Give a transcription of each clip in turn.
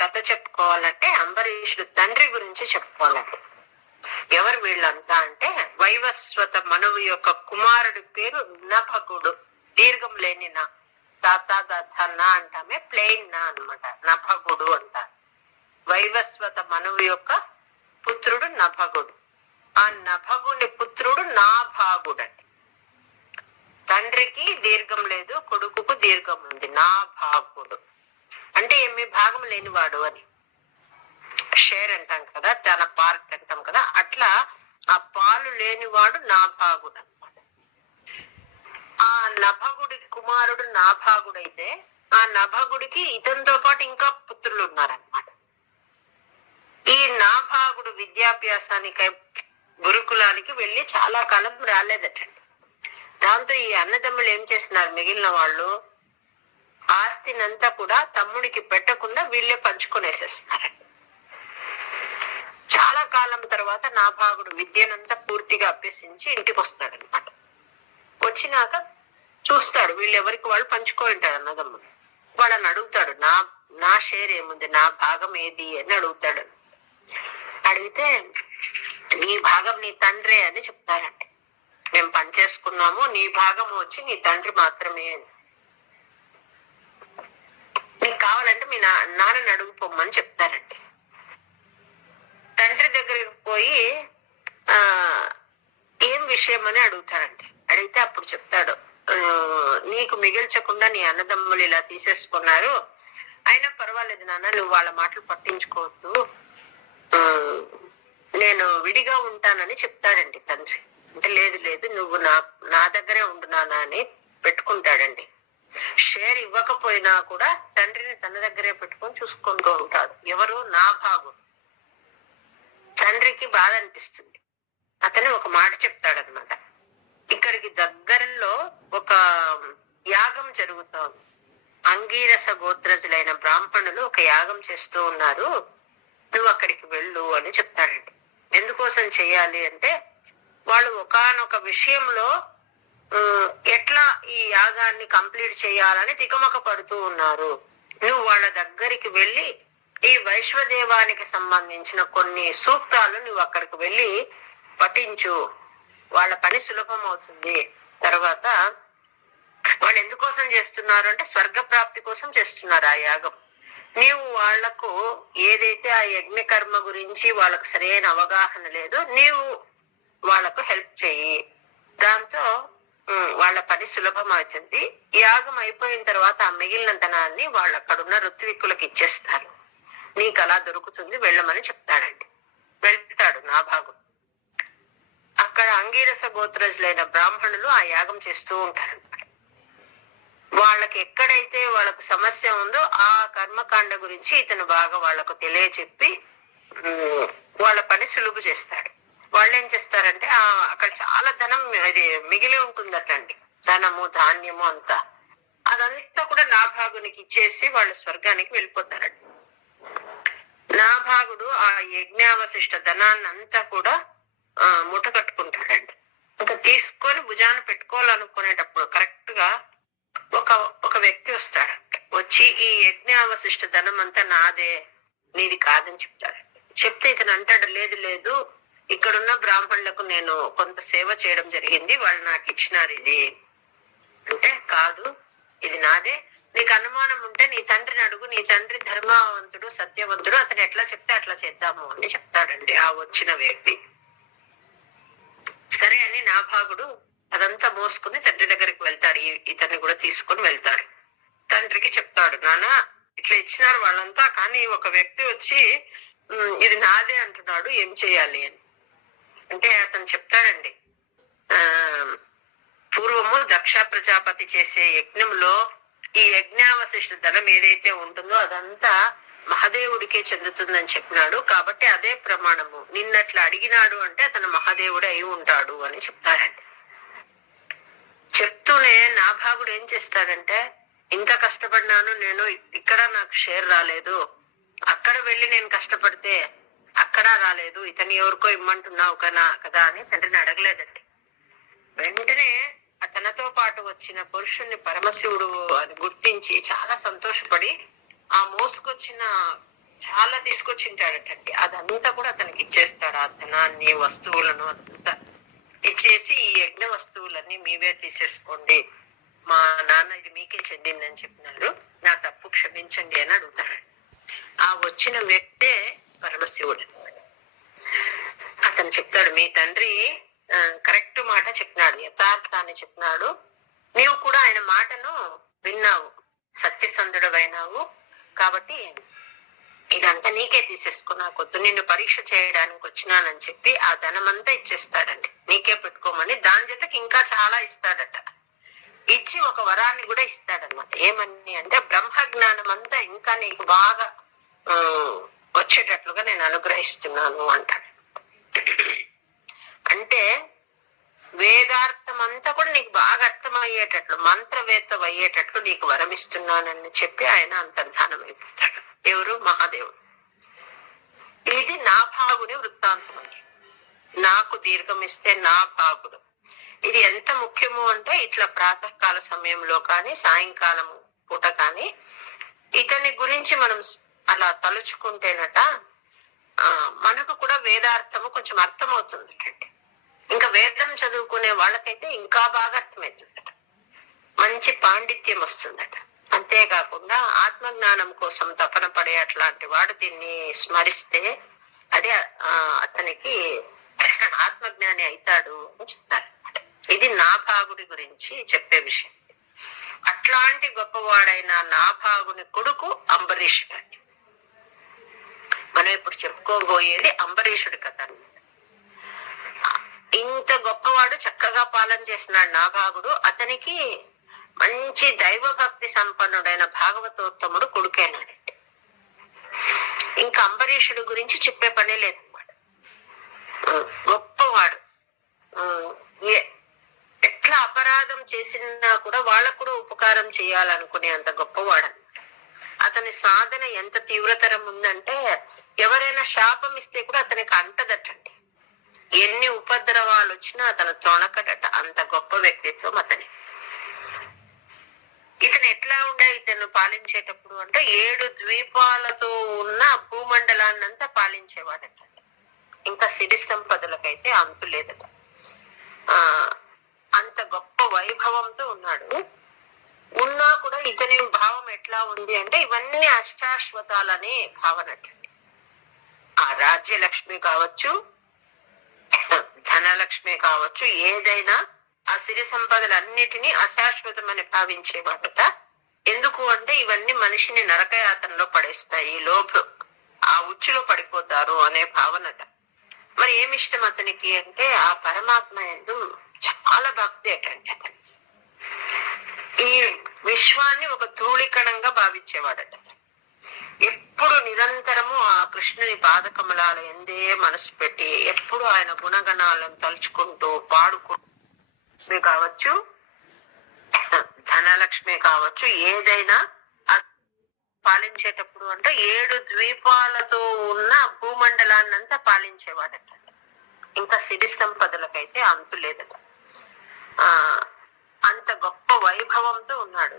కథ చెప్పుకోవాలంటే అంబరీషుడు తండ్రి గురించి చెప్పుకోవాలండి. ఎవరు వీళ్ళంతా అంటే వైవస్వత మనువు యొక్క కుమారుడి పేరు నభగుడు. దీర్ఘం లేని నా, నా అంటామే ప్లెయిన్ నా అనమాట. నభగుడు అంటారు. వైవస్వత మనువు యొక్క పుత్రుడు నభగుడు. ఆ నభగుని పుత్రుడు నాభాగుడండి. తండ్రికి దీర్ఘం లేదు, కొడుకుకు దీర్ఘం ఉంది. నాభాగుడు అంటే ఏమి భాగం లేనివాడు అని. షేర్ అంటాం కదా, తన పార్ట్ అంటాం కదా, అట్లా ఆ పాలు లేనివాడు నాభాగుడు అనమాట. ఆ నభగుడి కుమారుడు నాభాగుడైతే ఆ నభగుడికి ఇతనితో పాటు ఇంకా పుత్రులు ఉన్నారనమాట. ఈ నాభాగుడు విద్యాభ్యాసానికి గురుకులానికి వెళ్ళి చాలా కాలం రాలేదటండి. దాంతో ఈ అన్నదమ్ములు ఏం చేస్తున్నారు, మిగిలిన వాళ్ళు ఆస్తినంతా కూడా తమ్ముడికి పెట్టకుండా వీళ్ళే పంచుకొనేసేస్తున్నారండి. చాలా కాలం తర్వాత నాభాగుడు విద్యనంతా పూర్తిగా అభ్యసించి ఇంటికి వస్తాడనమాట. వచ్చినాక చూస్తాడు వీళ్ళు ఎవరికి వాళ్ళు పంచుకుంటాడు అన్నదమ్ముడు. వాళ్ళని అడుగుతాడు, నా షేర్ ఏముంది, నా భాగం ఏది అని అడుగుతాడు. అడిగితే నీ భాగం నీ తండ్రే అని చెప్తారండి. మేము పనిచేసుకున్నాము, నీ భాగం వచ్చి నీ తండ్రి మాత్రమే అని. నీకు కావాలంటే మీ నాన్నని అడుగుపోమని చెప్తారండి. తండ్రి దగ్గరికి పోయి ఏం విషయం అని అడుగుతారండి. అడిగితే అప్పుడు చెప్తాడు, నీకు మిగిల్చకుండా నీ అన్నదమ్ములు ఇలా తీసేసుకున్నారు, అయినా పర్వాలేదు నాన్న, నువ్వు వాళ్ళ మాటలు పట్టించుకోవద్దు, నేను విడిగా ఉంటానని చెప్తాడండి తండ్రి. అంటే లేదు లేదు నువ్వు నా దగ్గరే ఉండు నాన్న అని పెట్టుకుంటాడండి. షేర్ ఇవ్వకపోయినా కూడా తండ్రిని తన దగ్గరే పెట్టుకొని చూసుకుంటూ ఉంటాడు. ఎవరు, నాభాగుడు. తండ్రికి బాధ అనిపిస్తుంది. అతను ఒక మాట చెప్తాడనమాట. ఇక్కడికి దగ్గరలో ఒక యాగం జరుగుతోంది. అంగీరస గోత్రజులైన బ్రాహ్మణులు ఒక యాగం చేస్తూ ఉన్నారు, నువ్వు అక్కడికి వెళ్ళు అని చెప్తాడండి. ఎందుకోసం చెయ్యాలి అంటే వాళ్ళు ఒకానొక విషయంలో ఎట్లా ఈ యాగాన్ని కంప్లీట్ చేయాలని తికమక పడుతూ ఉన్నారు. నువ్వు వాళ్ళ దగ్గరికి వెళ్ళి ఈ వైశ్వదేవానికి సంబంధించిన కొన్ని సూక్తాలు నువ్వు అక్కడికి వెళ్ళి పఠించు, వాళ్ళ పని సులభం అవుతుంది. తర్వాత వాళ్ళు ఎందుకోసం చేస్తున్నారు అంటే స్వర్గ ప్రాప్తి కోసం చేస్తున్నారు ఆ యాగం. నీవు వాళ్లకు ఏదైతే ఆ యజ్ఞ కర్మ గురించి వాళ్ళకు సరైన అవగాహన లేదు, నీవు వాళ్లకు హెల్ప్ చెయ్యి, దాంతో వాళ్ళ పని సులభం అవుతుంది. యాగం అయిపోయిన తర్వాత ఆ మిగిలిన ధనాన్ని వాళ్ళు అక్కడున్న ఋత్విక్కులకు ఇచ్చేస్తారు, నీకు అలా దొరుకుతుంది, వెళ్ళమని చెప్తాడండి. వెళ్తాడు నాభాగుడు. అక్కడ అంగీరస గోత్రజులైన బ్రాహ్మణులు ఆ యాగం చేస్తూ ఉంటారు. వాళ్ళకి ఎక్కడైతే వాళ్ళకు సమస్య ఉందో ఆ కర్మకాండ గురించి ఇతను బాగా వాళ్లకు తెలియచెప్పి వాళ్ళ పని సులువు చేస్తాడు. వాళ్ళు ఏం చేస్తారంటే అక్కడ చాలా ధనం అది మిగిలి ఉంటుందటండి, ధనము ధాన్యము అంతా, అదంతా కూడా నాభాగునికి ఇచ్చేసి వాళ్ళు స్వర్గానికి వెళ్ళిపోతారండి. నాభాగుడు ఆ యజ్ఞావశిష్ట ధనాన్ని అంతా కూడా ముఠ కట్టుకుంటాడండి. ఇంకా తీసుకొని భుజాన పెట్టుకోవాలనుకునేటప్పుడు కరెక్ట్ గా ఒక వ్యక్తి వస్తాడు. వచ్చి ఈ యజ్ఞావశిష్ట ధనం అంతా నాదే, నీది కాదని చెప్తాడు. చెప్తే ఇతను అంటాడు, లేదు లేదు, ఇక్కడున్న బ్రాహ్మణులకు నేను కొంత సేవ చేయడం జరిగింది, వాళ్ళు నాకు ఇచ్చినారు ఇది అంటే, కాదు ఇది నాదే, నీకు అనుమానం ఉంటే నీ తండ్రిని అడుగు, నీ తండ్రి ధర్మవంతుడు సత్యవంతుడు, అతను ఎట్లా చెప్తే అట్లా చేద్దాము అని చెప్తాడండి ఆ వచ్చిన వ్యక్తి. సరే అని నాభాగుడు అదంతా మోసుకుని తండ్రి దగ్గరికి వెళ్తాడు. ఇతన్ని కూడా తీసుకుని వెళ్తాడు. తండ్రికి చెప్తాడు, నాన్న ఇట్లా ఇచ్చినారు వాళ్ళంతా, కానీ ఒక వ్యక్తి వచ్చి ఇది నాదే అంటున్నాడు, ఏం చెయ్యాలి అని అంటే అతను చెప్తాడండి, పూర్వము దక్ష ప్రజాపతి చేసే యజ్ఞంలో ఈ యజ్ఞావశిష్ట ధనం ఏదైతే ఉంటుందో అదంతా మహాదేవుడికే చెందుతుందని చెప్పినాడు, కాబట్టి అదే ప్రమాణము, నిన్నట్లా అడిగినాడు అంటే అతను మహాదేవుడే అయి ఉంటాడు అని చెప్తాడండి. చెప్తూనే నాభాగుడు ఏం చేస్తాడంటే, ఇంత కష్టపడినాను నేను, ఇక్కడ నాకు షేర్ రాలేదు, అక్కడ వెళ్ళి నేను కష్టపడితే అక్కడ రాలేదు, ఇతను ఎవరికో ఇమ్మంటున్నావు కదా అని తండ్రిని అడగలేదండి. వెంటనే తనతో పాటు వచ్చిన పురుషుణ్ణి పరమశివుడు అది గుర్తించి చాలా సంతోషపడి ఆ మోసుకొచ్చిన చాలా తీసుకొచ్చింటాడటండి. అదంతా కూడా అతనికి ఇచ్చేస్తాడు. ఆ ధనాన్ని, వస్తువులను అదంతా ఇచ్చేసి, ఈ యజ్ఞ వస్తువులన్నీ మీవే తీసేసుకోండి, మా నాన్న ఇది మీకే చెందిందని చెప్పినారు, నా తప్పు క్షమించండి అని అడుగుతాడు. ఆ వచ్చిన వ్యక్తే పరమశివుడు. అతను చెప్తాడు, మీ తండ్రి కరెక్ట్ మాట చెప్పినాడు, యథార్థాన్ని చెప్పినాడు, నీవు కూడా ఆయన మాటను విన్నావు, సత్యసంధుడవైనావు, కాబట్టి ఇదంతా నీకే తీసేసుకో, నాకొద్దు, నిన్ను పరీక్ష చేయడానికి వచ్చినానని చెప్పి ఆ ధనమంతా ఇచ్చేస్తాడండి. నీకే పెట్టుకోమని, దాని జతకి ఇంకా చాలా ఇస్తాడట. ఇచ్చి ఒక వరాన్ని కూడా ఇస్తాడనమాట. ఏమని అంటే, బ్రహ్మ జ్ఞానం అంతా ఇంకా నీకు బాగా వచ్చేటట్లుగా నేను అనుగ్రహిస్తున్నాను అంటాడు. అంటే వేదార్థం అంతా కూడా నీకు బాగా అర్థమయ్యేటట్లు, మంత్రవేత్త అయ్యేటట్లు నీకు వరమిస్తున్నానని చెప్పి ఆయన అంతర్ధానం అయిపోతాడు. ఎవరు? మహాదేవుడు. ఇది నా భాగుని వృత్తాంతం అండి. నాకు దీర్ఘం ఇస్తే నా భాగుడు. ఇది ఎంత ముఖ్యము అంటే, ఇట్లా ప్రాతకాల సమయంలో కానీ సాయంకాలం పూట కానీ ఇతని గురించి మనం అలా తలుచుకుంటేనట మనకు కూడా వేదార్థము కొంచెం అర్థమవుతుంది. ఇంకా వేదం చదువుకునే వాళ్ళకైతే ఇంకా బాగా అర్థమవుతుందట, మంచి పాండిత్యం వస్తుందట. అంతేకాకుండా ఆత్మజ్ఞానం కోసం తపన పడే అట్లాంటి వాడు దీన్ని స్మరిస్తే అదే అతనికి ఆత్మజ్ఞాని అవుతాడు అని చెప్తారు. ఇది నాభాగుడి గురించి చెప్పే విషయం. అట్లాంటి గొప్పవాడైన నాభాగుని కొడుకు అంబరీషుడు. మనం ఇప్పుడు చెప్పుకోబోయేది అంబరీషుడి కథ. ఇంత గొప్పవాడు, చక్కగా పాలన చేసినాడు నాభాగుడు. అతనికి మంచి దైవభక్తి సంపన్నుడైన భాగవతోత్తముడు కొడుకైనాడు. ఇంకా అంబరీషుడి గురించి చెప్పే పనే లేదన్నమాట. గొప్పవాడు, ఎట్లా అపరాధం చేసినా కూడా వాళ్ళకు కూడా ఉపకారం చేయాలనుకునే అంత గొప్పవాడు. అతని సాధన ఎంత తీవ్రతరం ఉందంటే, ఎవరైనా శాపం ఇస్తే కూడా అతనికి అంటదటండి. ఎన్ని ఉపద్రవాలు వచ్చినా అతను తొణకడట. అంత గొప్ప వ్యక్తిత్వం అతని. ఇతను ఎట్లా ఉండే ఇతను పాలించేటప్పుడు అంటే, 7 ద్వీపాలతో ఉన్న భూమండలాన్నంతా పాలించేవాడట. ఇంకా సిరి సంపదలకైతే అంతు లేదట. అంత గొప్ప వైభవంతో ఉన్నాడు. ఉన్నా కూడా ఇతని భావం ఎట్లా ఉంది అంటే, ఇవన్నీ అశాశ్వతాలనే భావన. ఆ రాజ్యలక్ష్మి కావచ్చు, ధనలక్ష్మి కావచ్చు, ఏదైనా ఆ సిరి సంపదలన్నిటినీ అశాశ్వతమని భావించేవాడట. ఎందుకు అంటే, ఇవన్నీ మనిషిని నరకయాతనలో పడేస్తాయి, ఆ ఉచ్చులో పడిపోతారు అనే భావనట. మరి ఏమిష్టం అతనికి అంటే, ఆ పరమాత్మ యందు చాలా భక్తి అటండి. అతను ఈ విశ్వాన్ని ఒక ధూళికణంగా భావించేవాడట. ఎప్పుడు నిరంతరము ఆ కృష్ణుని పాదకమలాల ఎందే మనసు పెట్టి, ఎప్పుడు ఆయన గుణగణాలను తలుచుకుంటూ పాడుకుంటూ కావచ్చు, ధనలక్ష్మి కావచ్చు, ఏదైనా పాలించేటప్పుడు అంటే 7 ద్వీపాలతో ఉన్న భూమండలాన్నంతా పాలించేవాడట. ఇంకా సిరి సంపదలకైతే అంతు లేదట. అంత గొప్ప వైభవంతో ఉన్నాడు.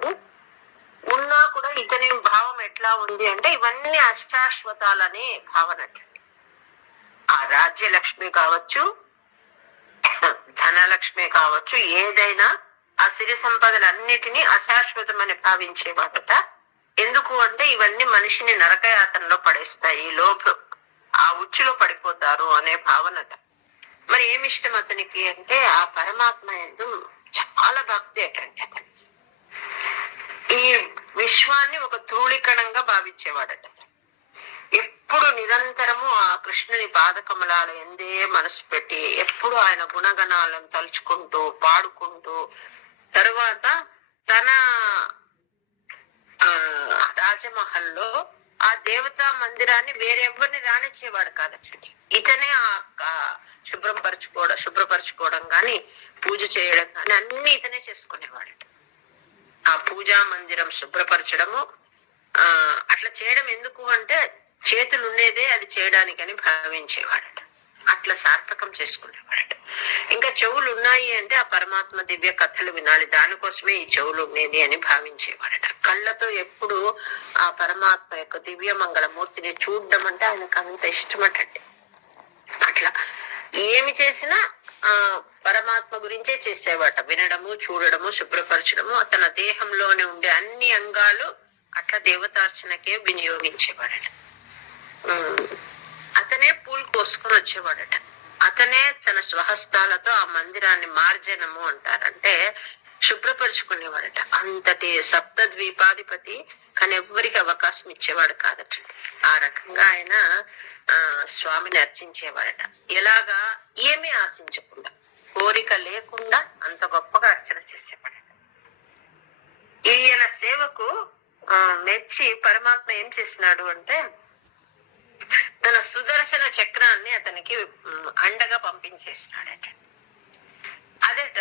ఉన్నా కూడా ఇతని భావం ఎట్లా ఉంది అంటే, ఇవన్నీ అశాశ్వతాలనే భావన. ఆ రాజ్యలక్ష్మి కావచ్చు, ధనలక్ష్మి కావచ్చు, ఏదైనా ఆ సిరి సంపదలన్నిటినీ అశాశ్వతమని భావించేవాడట. ఎందుకు అంటే, ఇవన్నీ మనిషిని నరకయాతనలో పడేస్తాయి, ఆ ఉచ్చులో పడిపోతారు అనే భావనట. మరి ఏమిష్టం అతనికి అంటే, ఆ పరమాత్మ యందు చాలా భక్తి అటండి. అతను ఈ విశ్వాన్ని ఒక ధూళికణంగా భావించేవాడట. ఎప్పుడు నిరంతరము ఆ కృష్ణుని పాదకమలాల ఎందే మనసు పెట్టి, ఎప్పుడు ఆయన గుణగణాలను తలుచుకుంటూ పాడుకుంటూ, తరువాత తన రాజమహల్లో ఆ దేవతా మందిరాన్ని వేరెవ్వరిని రానిచ్చేవాడు కాదండి. ఇతనే శుభ్రపరచుకోవడం గాని, పూజ చేయడం కానీ అన్ని ఇతనే చేసుకునేవాడు. ఆ పూజా మందిరం శుభ్రపరచడము, అట్లా చేయడం ఎందుకు అంటే, చేతులు ఉండేదే అది చేయడానికని భావించేవాడట. అట్లా సార్థకం చేసుకునేవాడట. ఇంకా చెవులు ఉన్నాయి అంటే ఆ పరమాత్మ దివ్య కథలు వినాలి, దానికోసమే ఈ చెవులు ఉండేది అని భావించేవాడట. కళ్ళతో ఎప్పుడు ఆ పరమాత్మ యొక్క దివ్య మంగళమూర్తిని చూడడం అంటే ఆయనకు అంత ఇష్టమటండి. అట్లా ఏమి చేసినా ఆ పరమాత్మ గురించే చేసేవాట. వినడము, చూడడము, శుభ్రపరచడము, తన దేహంలోనే ఉండే అన్ని అంగాలు అట్లా దేవతార్చనకే వినియోగించేవాడట. అతనే పూలు కోసుకొని వచ్చేవాడట. అతనే తన స్వహస్తాలతో ఆ మందిరాన్ని మార్జనము అంటారంటే శుభ్రపరుచుకునేవాడట. అంతటి సప్తద్వీపాధిపతి కానీ ఎవ్వరికి అవకాశం ఇచ్చేవాడు కాదట. ఆ రకంగా ఆయన స్వామిని అర్చించేవాడట. ఎలాగా? ఏమీ ఆశించకుండా, కోరిక లేకుండా అంత గొప్పగా అర్చన చేసేవాడట. ఈయన సేవకు మెచ్చి పరమాత్మ ఏం చేసినాడు అంటే తన సుదర్శన చక్రాన్ని అతనికి అండగా పంపించేసినాడట. అదట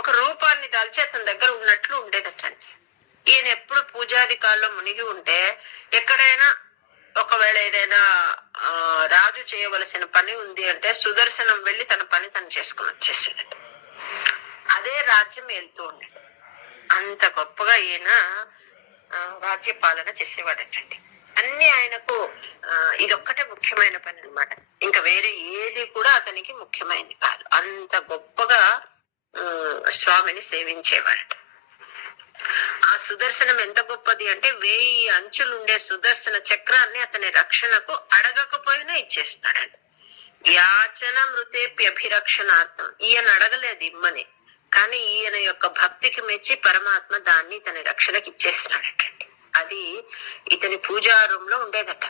ఒక రూపాన్ని దాల్చి అతని దగ్గర ఉన్నట్లు ఉండేదటండి. ఈయన ఎప్పుడు పూజాధికాల్లో మునిగి ఉంటే ఎక్కడైనా ఒకవేళ ఏదైనా రాజు చేయవలసిన పని ఉంది అంటే సుదర్శనం వెళ్లి తన పని తను చేసుకుని వచ్చేసేదట. అదే రాజ్యం వెళ్తూ ఉండేది. అంత గొప్పగా ఈయన రాజ్య పాలన చేసేవాడటండి. అన్ని ఆయనకు ఇదొక్కటే ముఖ్యమైన పని అన్నమాట. ఇంకా వేరే ఏది కూడా అతనికి ముఖ్యమైనది కాదు. అంత గొప్పగా స్వామిని సేవించేవాడట. ఆ సుదర్శనం ఎంత గొప్పది అంటే 1000 అంచులుండే సుదర్శన చక్రాన్ని అతని రక్షణకు అడగకపోయినా ఇచ్చేస్తాడండి. యాచన మృతేప్యభిరక్షణార్థం. ఈయన అడగలేదు ఇమ్మని, కానీ ఈయన యొక్క భక్తికి మెచ్చి పరమాత్మ దాన్ని తన రక్షణకి ఇచ్చేస్తున్నాడటండి. అది ఇతని పూజా రూమ్ లో ఉండేదట.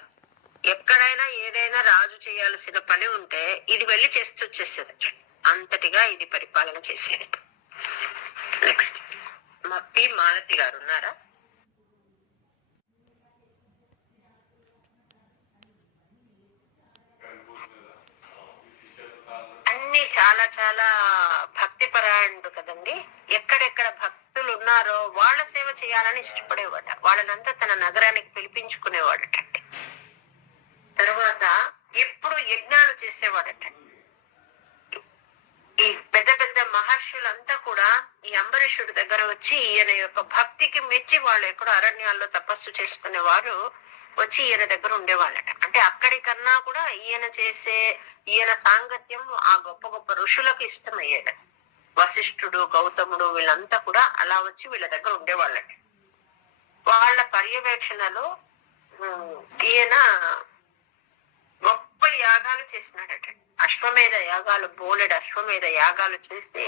ఎక్కడైనా ఏదైనా రాజు చేయాల్సిన పని ఉంటే ఇది వెళ్ళి చేస్తూ వచ్చేసేదట. అంతటిగా ఇది పరిపాలన చేసేది. నెక్స్ట్ పి మాలతి గారు ఉన్నారా? అన్ని చాలా చాలా భక్తి పరాయణుడు కదండి. ఎక్కడెక్కడ భక్తులు ఉన్నారో వాళ్ళ సేవ చేయాలని ఇష్టపడేవాట. వాళ్ళనంతా తన నగరానికి పిలిపించుకునేవాడట. తర్వాత ఎప్పుడు యజ్ఞాలు చేసేవాడట. ఈ పెద్ద పెద్ద మహర్షులంతా కూడా ఈ అంబరీషుడి దగ్గర వచ్చి ఈయన యొక్క భక్తికి మెచ్చి వాళ్ళు ఎక్కడో అరణ్యాల్లో తపస్సు చేసుకునే వారు వచ్చి ఈయన దగ్గర ఉండేవాళ్ళట. అంటే అక్కడికన్నా కూడా ఈయన సాంగత్యం ఆ గొప్ప గొప్ప ఋషులకు ఇష్టమయ్యేది. వశిష్ఠుడు, గౌతముడు వీళ్ళంతా కూడా అలా వచ్చి వీళ్ళ దగ్గర ఉండేవాళ్ళట. వాళ్ళ పర్యవేక్షణలో ఈయన గొప్ప యాగాలు చేసినాడట. అశ్వమేధ యాగాలు, బోలెడు అశ్వమేధ యాగాలు చేసి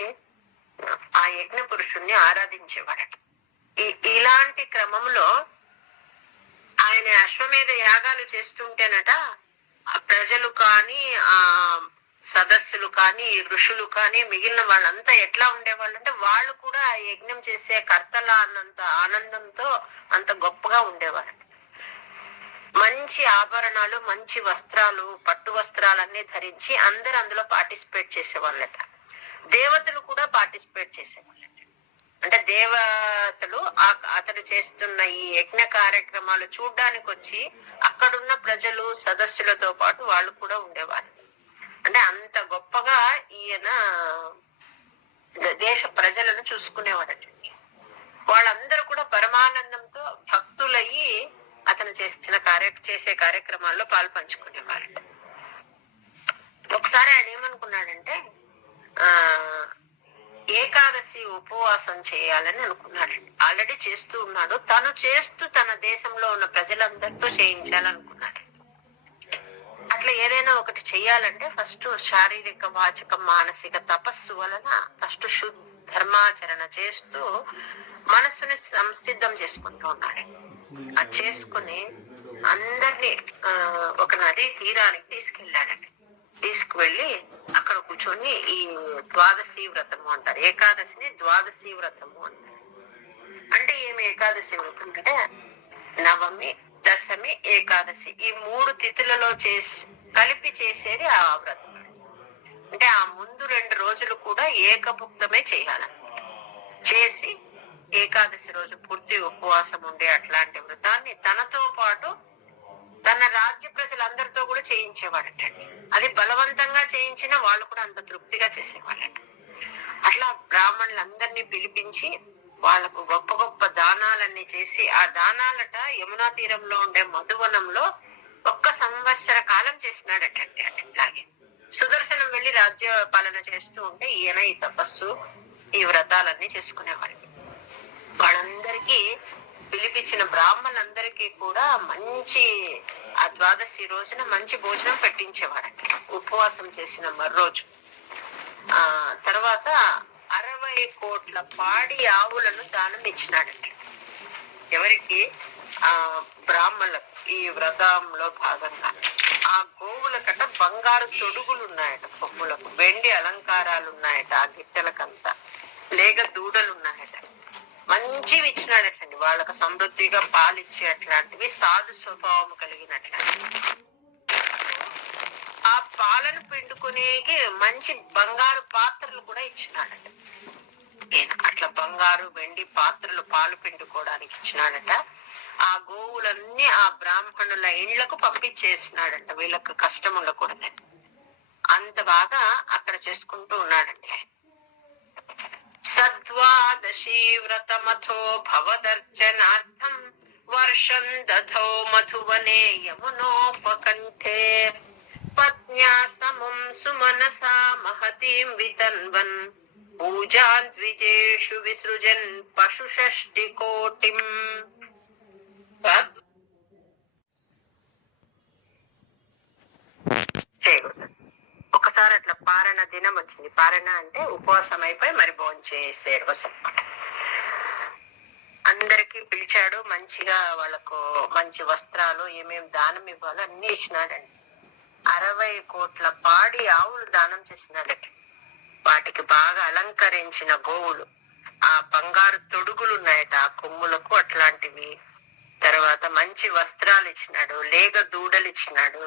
ఆ యజ్ఞ పురుషుణ్ణి ఆరాధించేవాడట. ఇలాంటి క్రమంలో ఆయన అశ్వమేధ యాగాలు చేస్తుంటేనట ప్రజలు కానీ ఆ సదస్సులు కానీ ఋషులు కానీ మిగిలిన వాళ్ళంతా ఎట్లా ఉండేవాళ్ళు అంటే వాళ్ళు కూడా ఆ యజ్ఞం చేసే కర్తలా అన్నంత ఆనందంతో అంత గొప్పగా ఉండేవారు. మంచి ఆభరణాలు, మంచి వస్త్రాలు, పట్టు వస్త్రాలన్నీ ధరించి అందరు అందులో పార్టిసిపేట్ చేసేవాళ్ళట. దేవతలు కూడా పార్టిసిపేట్ చేసేవాళ్ళట. అంటే దేవతలు అతడు చేస్తున్న ఈ యజ్ఞ కార్యక్రమాలు చూడ్డానికి వచ్చి అక్కడున్న ప్రజలు సదస్సులతో పాటు వాళ్ళు కూడా ఉండేవారు. అంటే అంత గొప్పగా ఈయన దేశ ప్రజలను చూసుకునేవాడట. వాళ్ళందరూ కూడా పరమానందంతో భక్తులయ్యి అతను చేసే కార్యక్రమాల్లో పాలు పంచుకునేవారు. ఒకసారి ఆయన ఏమనుకున్నాడంటే ఏకాదశి ఉపవాసం చేయాలని అనుకున్నాడండి. ఆల్రెడీ చేస్తూ ఉన్నాడు. తను చేస్తూ తన దేశంలో ఉన్న ప్రజలందరితో చేయించాలనుకున్నాడు. అట్లా ఏదైనా ఒకటి చెయ్యాలంటే ఫస్ట్ శారీరక, వాచక, మానసిక తపస్సు వలన ఫస్ట్ ధర్మాచరణ చేస్తూ మనస్సుని సంసిద్ధం చేసుకుంటూ ఉన్నాడు. అది చేసుకుని అందరినీ ఒక నది తీరానికి తీసుకెళ్ళాడండి. తీసుకువెళ్ళి అక్కడ కూర్చొని ఈ ద్వాదశి వ్రతము అంటారు. ఏకాదశిని ద్వాదశి వ్రతము అంటారు. అంటే ఏమి ఏకాదశి వ్రతం అంటే నవమి, దశమి, ఏకాదశి ఈ 3 తిథులలో కలిపి చేసేది ఆ వ్రతం. అంటే ఆ ముందు 2 రోజులు కూడా ఏకభుక్తమే చేయాలన్నమాట. చేసి ఏకాదశి రోజు పూర్తి ఉపవాసం ఉండే అట్లాంటి వ్రతాన్ని తనతో పాటు తన రాజ్య ప్రజలందరితో కూడా చేయించేవాడటండి. అది బలవంతంగా చేయించినా వాళ్ళు కూడా అంత తృప్తిగా చేసేవాళ్ళట. అట్లా బ్రాహ్మణులందరినీ పిలిపించి వాళ్లకు గొప్ప గొప్ప దానాలన్నీ చేసి, ఆ దానాలట యమునా తీరంలో ఉండే మధువనంలో 1 సంవత్సర కాలం చేసినాడటండి. అట్లాగే సుదర్శనం వెళ్లి రాజ్య పాలన చేస్తూ ఉంటే ఈయన ఈ తపస్సు, ఈ వ్రతాలన్నీ చేసుకునేవాళ్ళు. వాళ్ళందరికీ పిలిపించిన బ్రాహ్మణులందరికీ కూడా మంచి ఆ ద్వాదశి రోజున మంచి భోజనం పెట్టించేవాడట, ఉపవాసం చేసిన మర్రోజు. తర్వాత 60 కోట్ల పాడి ఆవులను దానం ఇచ్చినాడట. ఎవరికి? బ్రాహ్మణులకు. ఈ వ్రతంలో భాగంగా ఆ గోవులకట బంగారు తొడుగులు ఉన్నాయట, కొమ్ములకు వెండి అలంకారాలు ఉన్నాయట, ఆ గిట్టెలకంతా లేక దూడలు ఉన్నాయట. మంచివి ఇచ్చినాడటండి. వాళ్ళకు సమృద్ధిగా పాలిచ్చి అట్లాంటివి, సాధు స్వభావం కలిగినట్లాంటివి. ఆ పాలను పిండుకునేకి మంచి బంగారు పాత్రలు కూడా ఇచ్చినాడట. అట్లా బంగారు వెండి పాత్రలు పాలు పిండుకోవడానికి ఇచ్చినాడట. ఆ గోవులన్నీ ఆ బ్రాహ్మణుల ఇళ్లకు పంపించేసినాడంట, వీళ్ళకు కష్టం ఉండకూడదని. అంత బాగా అక్కడ చేసుకుంటూ ఉన్నాడండి. సద్వాదశీ వ్రతమథో భవదర్శనార్థం వర్షం దధౌ మధువనే యమునోపకంఠే పత్న్యా సమం సుమనసా మహతీం వితన్వన్ పూజాన్ ద్విజేషు విసృజన్ పశు 60 కోటిం. ఒకసారి అట్లా పారణ దినం వచ్చింది. పారణ అంటే ఉపవాసం అయిపోయి మరి భోంచేసే రోజు. అందరికి పిలిచాడు, మంచిగా వాళ్ళకు మంచి వస్త్రాలు, ఏమేం దానం ఇవ్వాలో అన్ని ఇచ్చినాడండి. 60 కోట్ల పాడి ఆవులు దానం చేసినాడట. వాటికి బాగా అలంకరించిన గోవులు, ఆ బంగారు తొడుగులు ఉన్నాయట ఆ కొమ్ములకు, అట్లాంటివి. తర్వాత మంచి వస్త్రాలు ఇచ్చినాడు, లేగ దూడలు ఇచ్చినాడు.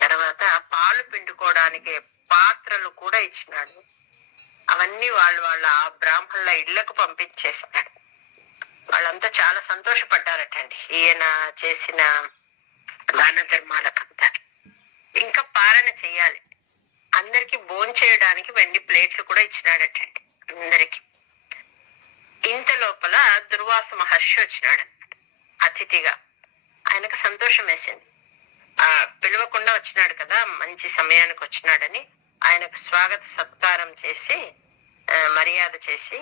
తర్వాత పాలు పిండుకోవడానికి పాత్రలు కూడా ఇచ్చినాడు. అవన్నీ వాళ్ళ ఆ బ్రాహ్మణుల ఇళ్లకు పంపించేసినాడు. వాళ్ళంతా చాలా సంతోషపడ్డారటండి ఈయన చేసిన దాన ధర్మాలకంతా. ఇంకా పాలన చెయ్యాలి, అందరికి భోంచేయడానికి వెండి ప్లేట్లు కూడా ఇచ్చినాడటండి అందరికి. ఇంత లోపల దుర్వాస మహర్షి వచ్చినాడు అతిథిగా. ఆయనకు సంతోషం వేసింది. పిలవకుండా వచ్చినాడు కదా, మంచి సమయానికి వచ్చినాడని ఆయనకు స్వాగత సత్కారం చేసి మర్యాద చేసి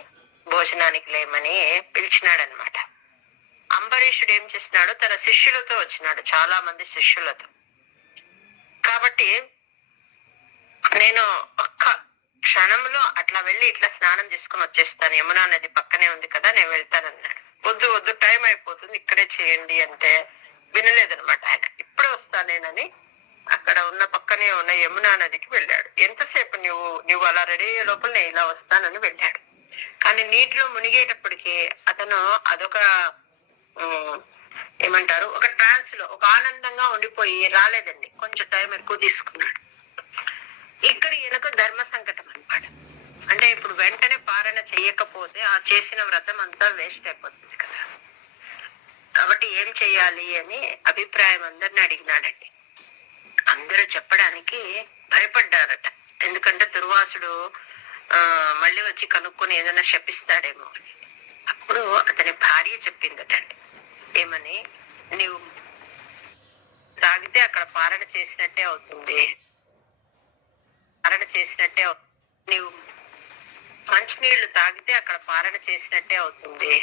భోజనానికి లేమని పిలిచినాడు అనమాట. అంబరీషుడు ఏం చేసినాడు, తన శిష్యులతో వచ్చినాడు, చాలా మంది శిష్యులతో. కాబట్టి నేను ఒక్క క్షణంలో అట్లా వెళ్ళి ఇట్లా స్నానం చేసుకుని వచ్చేస్తాను, యమునా నది పక్కనే ఉంది కదా, నేను వెళ్తానన్నాడు. వద్దు టైం అయిపోతుంది, ఇక్కడే చేయండి అంటే వినలేదనమాట ఆయన. ఇప్పుడే వస్తానేనని అక్కడ ఉన్న పక్కనే ఉన్న యమునా నదికి వెళ్ళాడు. ఎంతసేపు నువ్వు అలా రెడీ అయ్యే లోపల నేను ఇలా వస్తానని వెళ్ళాడు. కానీ నీటిలో మునిగేటప్పటికి అతను అదొక ఏమంటారు, ఒక ట్రాన్స్ లో, ఒక ఆనందంగా ఉండిపోయి రాలేదండి. కొంచెం టైం ఎక్కువ తీసుకున్నాడు. ఇక్కడ ఈయనకు ధర్మ సంకటం అనమాట. అంటే ఇప్పుడు వెంటనే పాలన చెయ్యకపోతే ఆ చేసిన వ్రతం అంతా వేస్ట్ అయిపోతుంది కదా. కాబట్టి ఏం చెయ్యాలి అని అభిప్రాయం అందరిని అడిగినాడండి. అందరూ చెప్పడానికి భయపడ్డారట. ఎందుకంటే దుర్వాసుడు మళ్ళీ వచ్చి కనుక్కొని ఏదైనా శపిస్తాడేమో అని. అప్పుడు అతని భార్య చెప్పిందటండి, ఏమని, నీవు తాగితే అక్కడ పాలన చేసినట్టే అవుతుంది, పాలన చేసినట్టే, నీవు మంచినీళ్లు తాగితే అక్కడ పాలన చేసినట్టే అవుతుంది.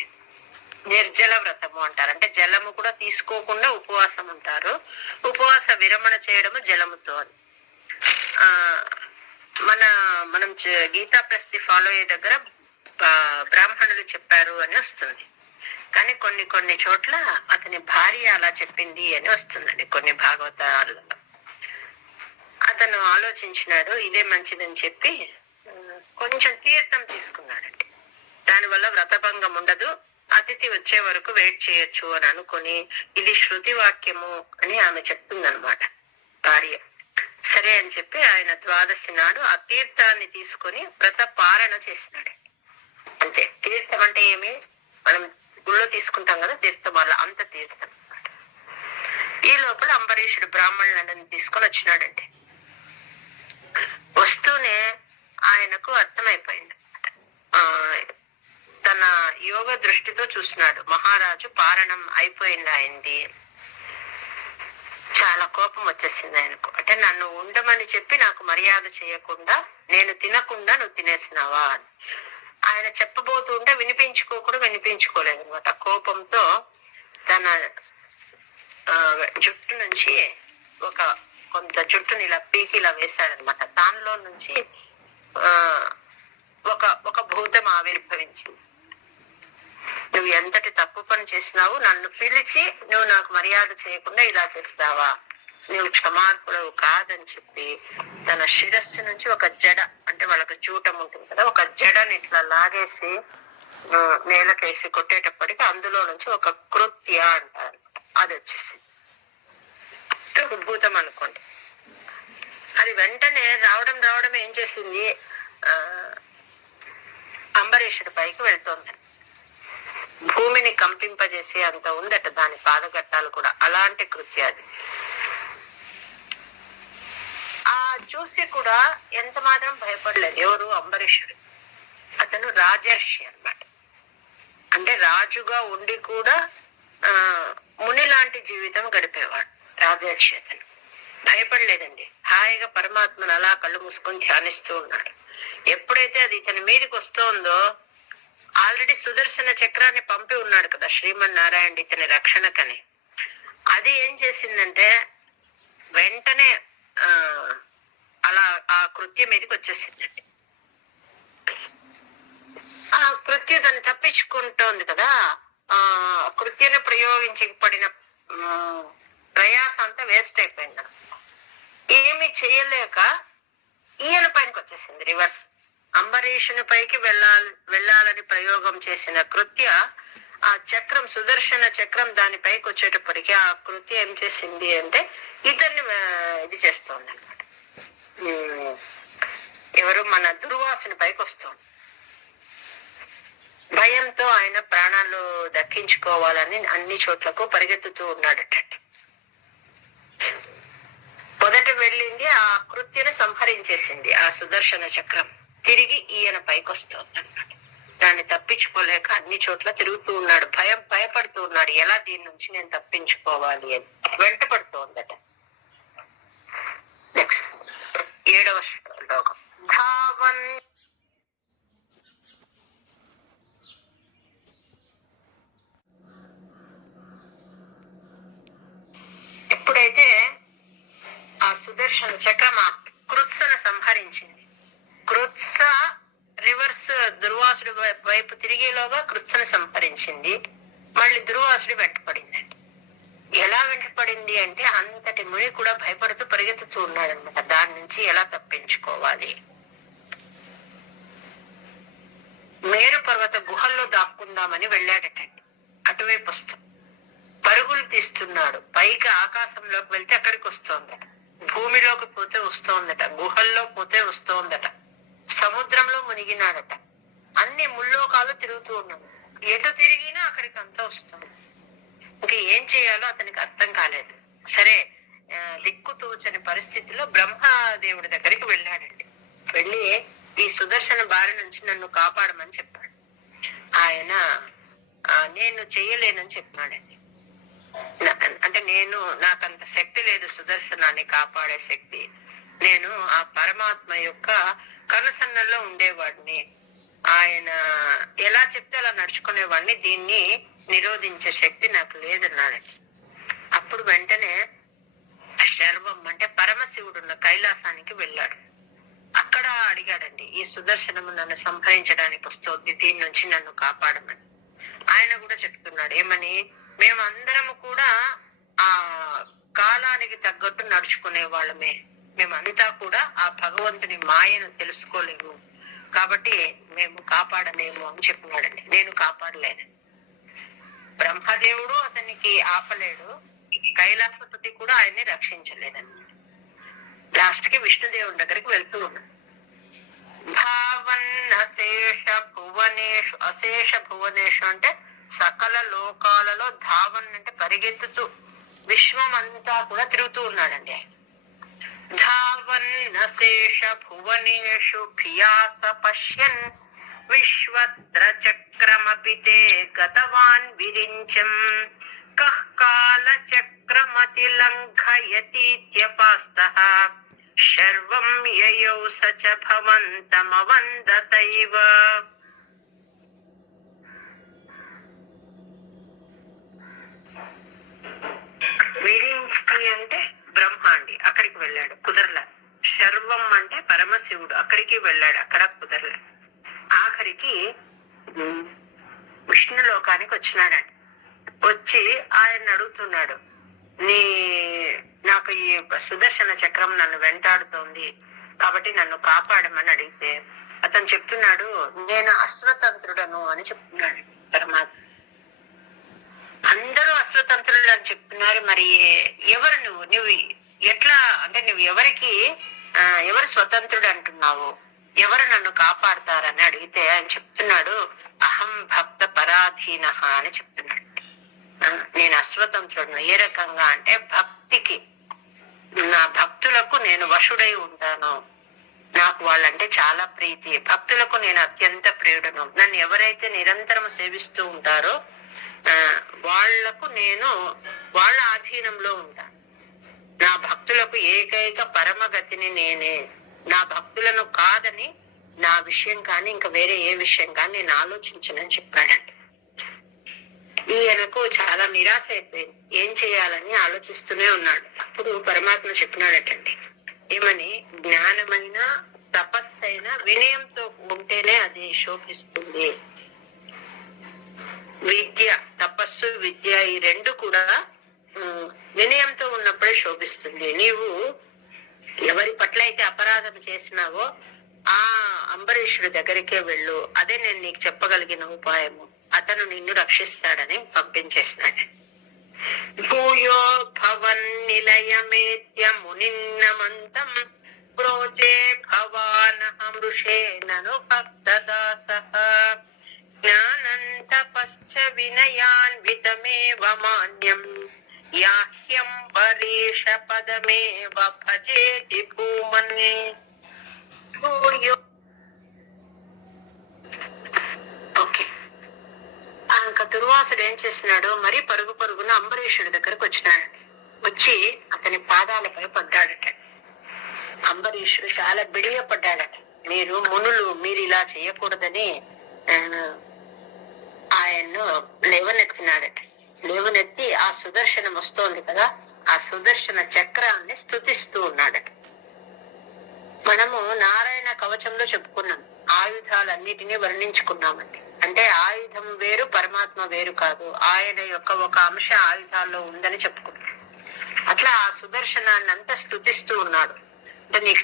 నిర్జల వ్రతము అంటారు, అంటే జలము కూడా తీసుకోకుండా ఉపవాసం ఉంటారు. ఉపవాస విరమణ చేయడము జలముతో. మనం గీతా ప్రస్థి ఫాలో అయ్యే దగ్గర బ్రాహ్మణులు చెప్పారు అని వస్తుంది. కానీ కొన్ని చోట్ల అతని భార్య అలా చెప్పింది అని వస్తుందండి కొన్ని భాగవతాల్లో. అతను ఆలోచించినాడు, ఇదే మంచిదని చెప్పి కొంచెం తీర్థం తీసుకున్నాడండి. దానివల్ల వ్రతభంగం ఉండదు, అతిథి వచ్చే వరకు వెయిట్ చేయొచ్చు అని అనుకుని, ఇది శృతి వాక్యము అని ఆమె చెప్తుందనమాట భార్య. సరే అని చెప్పి ఆయన ద్వాదశి నాడు ఆ తీర్థాన్ని తీసుకొని వ్రత పాలన చేసినాడు. అంతే. తీర్థం అంటే ఏమి, మనం గుళ్ళో తీసుకుంటాం కదా తీర్థం, వల్ల అంత తీర్థం. ఈ లోపల అంబరీషుడు బ్రాహ్మణులను తీసుకొని వచ్చినాడంటే వస్తూనే ఆయనకు అర్థమైపోయింది. ఆ తన యోగ దృష్టితో చూస్తున్నాడు, మహారాజు పారణం అయిపోయింది అయింది. చాలా కోపం వచ్చేసింది ఆయనకు. అంటే నన్ను ఉండమని చెప్పి నాకు మర్యాద చేయకుండా, నేను తినకుండా నువ్వు తినేసినావా అని ఆయన చెప్పబోతుంటే వినిపించుకోలేదు అనమాట. కోపంతో తన జుట్టు నుంచి కొంత జుట్టుని ఇలా పీకి ఇలా వేశాడనమాట. దానిలో నుంచి ఒక భూతం ఆవిర్భవించింది. నువ్వు ఎంతటి తప్పు పని చేసినావు, నన్ను పిలిచి నువ్వు నాకు మర్యాద చేయకుండా ఇలా చేస్తావా, నువ్వు క్షమార్పుడవు కాదని చెప్పి తన శిరస్సు నుంచి ఒక జడ, అంటే వాళ్ళకి చూటం ఉంటుంది కదా, ఒక జడని ఇట్లా లాగేసి నేలకేసి కొట్టేటప్పటికి అందులో నుంచి ఒక కృత్య అంటారు, అది వచ్చేసింది. ఒక భూతం అనుకోండి. అది వెంటనే రావడం ఏం చేసింది, అంబరీషుడి పైకి వెళ్తోంది. భూమిని కంపింపజేసి అంత ఉందట దాని పాదఘట్టాలు కూడా. అలాంటి కృత్య అది. ఆ చూసి కూడా ఎంత మాత్రం భయపడలేదు. ఎవరు? అంబరీషుడు. అతను రాజర్షి అన్నమాట. అంటే రాజుగా ఉండి కూడా ముని లాంటి జీవితం గడిపేవాడు రాజర్షి. అతను భయపడలేదండి. హాయిగా పరమాత్మను అలా కళ్ళు మూసుకొని ధ్యానిస్తూ ఉన్నాడు. ఎప్పుడైతే అది ఇతని మీదకి వస్తోందో, ఆల్రెడీ సుదర్శన చక్రాన్ని పంపి ఉన్నాడు కదా శ్రీమన్నారాయణ ఇతని రక్షణకని, అది ఏం చేసిందంటే వెంటనే అలా ఆ కృత్యం మీదకి వచ్చేసిందండి. ఆ కృత్యం దాన్ని తప్పించుకుంటోంది కదా. కృత్యను ప్రయోగించి పడిన ప్రయాస అంతా వేస్ట్ అయిపోయింది. ఏమి చేయలేక ఈయన పైనకి వచ్చేసింది రివర్స్. అంబరీషుని పైకి వెళ్ళాలని ప్రయోగం చేసిన కృత్య, ఆ చక్రం సుదర్శన చక్రం దాని పైకి వచ్చేటప్పటికి ఆ కృత్య ఏం చేసింది అంటే ఇతన్ని ఇది చేస్తోంది అనమాట. ఎవరు? మన దుర్వాసుని పైకి వస్తోంది. భయంతో ఆయన ప్రాణాలు దక్కించుకోవాలని అన్ని చోట్లకు పరిగెత్తుతూ ఉన్నాడట. మొదట వెళ్ళింది ఆ కృత్యను సంహరించేసింది ఆ సుదర్శన చక్రం. తిరిగి ఈయన పైకి వస్తుంది అన్నమాట. దాన్ని తప్పించుకోలేక అన్ని చోట్ల తిరుగుతూ ఉన్నాడు. భయపడుతూ ఉన్నాడు, ఎలా దీని నుంచి నేను తప్పించుకోవాలి అని వెంట పడుతోందట. నెక్స్ట్ 7వ శ్లోకం. ధావన్ ఎప్పుడైతే ఆ సుదర్శన చక్రం ఆ కృత్సను సంహరించింది, కృత్స రివర్స్ దుర్వాసుడి వైపు తిరిగేలోగా కృత్సను సంహరించింది. మళ్ళీ దుర్వాసుడి వెంటపడిందండి. ఎలా వెంటపడింది అంటే అంతటి ముని కూడా భయపడుతూ పరిగెత్తుతూ ఉన్నాడు అనమాట. దాని నుంచి ఎలా తప్పించుకోవాలి. మేరు పర్వత గుహల్లో దాక్కుందామని వెళ్ళాడటండి. అటువైపు వస్తూ పరుగులు తీస్తున్నాడు. పైకి ఆకాశంలోకి వెళ్తే అక్కడికి వస్తోందట, భూమిలోకి పోతే వస్తోందట, గుహల్లో పోతే వస్తోందట, సముద్రంలో మునిగినాడట. అన్ని ముల్లోకాలు తిరుగుతూ ఉన్నాడు. ఎటు తిరిగినా అక్కడికి అంతా వస్తుంది. ఇంకా ఏం చేయాలో అతనికి అర్థం కాలేదు. సరే, దిక్కు తోచని పరిస్థితిలో బ్రహ్మదేవుడి దగ్గరికి వెళ్ళాడండి. వెళ్ళి ఈ సుదర్శన బారి నుంచి నన్ను కాపాడమని చెప్పాడు. ఆయన నేను చెయ్యలేనని చెప్పినాడండి. అంటే నాకంత శక్తి లేదు సుదర్శనాన్ని కాపాడే శక్తి. నేను ఆ పరమాత్మ యొక్క కనుసన్నల్లో ఉండేవాడిని. ఆయన ఎలా చెప్తే అలా నడుచుకునేవాడిని. దీన్ని నిరోధించే శక్తి నాకు లేదన్నాడండి. అప్పుడు వెంటనే శర్వం అంటే పరమశివుడు ఉన్న కైలాసానికి వెళ్ళాడు. అక్కడ అడిగాడండి, ఈ సుదర్శనము నన్ను సంహరించడానికి వస్తుంది, దీని నుంచి నన్ను కాపాడమని. ఆయన కూడా చెప్తున్నాడు ఏమని, మేమందరము కూడా ఆ కాలానికి తగ్గట్టు నడుచుకునే వాళ్ళమే, మేమంతా కూడా ఆ భగవంతుని మాయను తెలుసుకోలేము, కాబట్టి మేము కాపాడలేము అని చెప్పినాడండి. నేను కాపాడలేదు. బ్రహ్మదేవుడు అతనికి ఆపలేడు, కైలాసపతి కూడా ఆయన్ని రక్షించలేదండి. లాస్ట్ కి విష్ణుదేవుడి దగ్గరికి వెళ్తూ ఉన్నాడు. భావన్ అశేష భువనేషు, అశేష భువనేషు అంటే సకల లోకాలలో, ధావన్ అంటే పరిగెత్తుతూ, విశ్వం అంతా కూడా తిరుగుతూ ఉన్నాడండి. ధావన్నశేష భువనేషు భియాస పశ్యన్ విశ్వత్ర చక్రమపి తే గతవాన్ విరించం కః కాల చక్రమతి లంఘయతీత్యపాస్తః శర్వం యయౌ సచ భవంతమవందతైవ. విరించి అంటే బ్రహ్మాండి, అక్కడికి వెళ్ళాడు, కుదరలే. శర్వం అంటే పరమశివుడు, అక్కడికి వెళ్ళాడు, అక్కడ కుదరలే. ఆఖరికి విష్ణు లోకానికి వచ్చినాడండి. వచ్చి ఆయన అడుగుతున్నాడు, నాకు ఈ సుదర్శన చక్రం నన్ను వెంటాడుతోంది కాబట్టి నన్ను కాపాడమని అడిగితే అతను చెప్తున్నాడు, నేను అశ్వతంత్రుడను అని చెప్తున్నాడు పరమాత్మ. అందరూ అశ్వతంత్రులు అని చెప్తున్నారు, మరి ఎవరు నువ్వు ఎట్లా అంటే నువ్వు ఎవరు స్వతంత్రుడు అంటున్నావు, ఎవరు నన్ను కాపాడతారని అడిగితే ఆయన చెప్తున్నాడు, అహం భక్త పరాధీన అని చెప్తున్నాడు. నేను అశ్వతంత్రుడును. ఏ రకంగా అంటే భక్తికి, నా భక్తులకు నేను వశుడై ఉంటాను, నాకు వాళ్ళంటే చాలా ప్రీతి, భక్తులకు నేను అత్యంత ప్రియుడను. నన్ను ఎవరైతే నిరంతరం సేవిస్తూ ఉంటారో వాళ్లకు నేను వాళ్ళ ఆధీనంలో ఉంటాను. నా భక్తులకు ఏకైక పరమగతిని నేనే. నా భక్తులను కాదని నా విషయం కానీ ఇంకా వేరే ఏ విషయం కానీ నేను ఆలోచించనని చెప్పాడండి. ఈయనకు చాలా నిరాశ అయిపోయింది, ఏం చేయాలని ఆలోచిస్తూనే ఉన్నాడు. అప్పుడు పరమాత్మ చెప్పినాడటండి, ఏమని, జ్ఞానమైన తపస్సైన వినయంతో ఉంటేనే అది శోభిస్తుంది. విద్య, తపస్సు, విద్య ఈ రెండు కూడా వినయంతో ఉన్నప్పుడే శోభిస్తుంది. నీవు ఎవరి పట్ల అయితే అపరాధం చేసినావో ఆ అంబరీషుడి దగ్గరికే వెళ్ళు, అదే నేను నీకు చెప్పగలిగిన ఉపాయము, అతను నిన్ను రక్షిస్తాడని పంపించేసినాడు. భూయో భవన్ నిలయమేత్య మునిన్నమంతం ప్రోచే భవానహమృషేనను భక్తదాసః జ్ఞానంతపశ్చ వినయాన్వితమేవ మాన్యం యాహ్యం పరీష పదమేవ భజేతి భూమన్. ఓకే, ఇంకా దుర్వాసుడు ఏం చేసినాడు, మరి పరుగు పరుగున అంబరీషుడి దగ్గరకు వచ్చినాడు. వచ్చి అతని పాదాలపై పడ్డాడట. అంబరీషుడు చాలా బిడియపడ్డాడట. మీరు మునులు, మీరు ఇలా చేయకూడదని ఆయన్ను లేవనెత్తినాడట. లేవనెత్తి ఆ సుదర్శనం వస్తోంది కదా, ఆ సుదర్శన చక్రాన్ని స్తుతిస్తూ ఉన్నాడట. మనము నారాయణ కవచంలో చెప్పుకున్నాం, ఆయుధాలన్నిటినీ వర్ణించుకున్నామండి. అంటే ఆయుధం వేరు, పరమాత్మ వేరు కాదు, ఆయన యొక్క ఒక అంశ ఆయుధాల్లో ఉందని చెప్పుకున్నాం. అట్లా ఆ సుదర్శనాన్ని అంతా స్తుతిస్తూ ఉన్నాడు. అంటే నీకు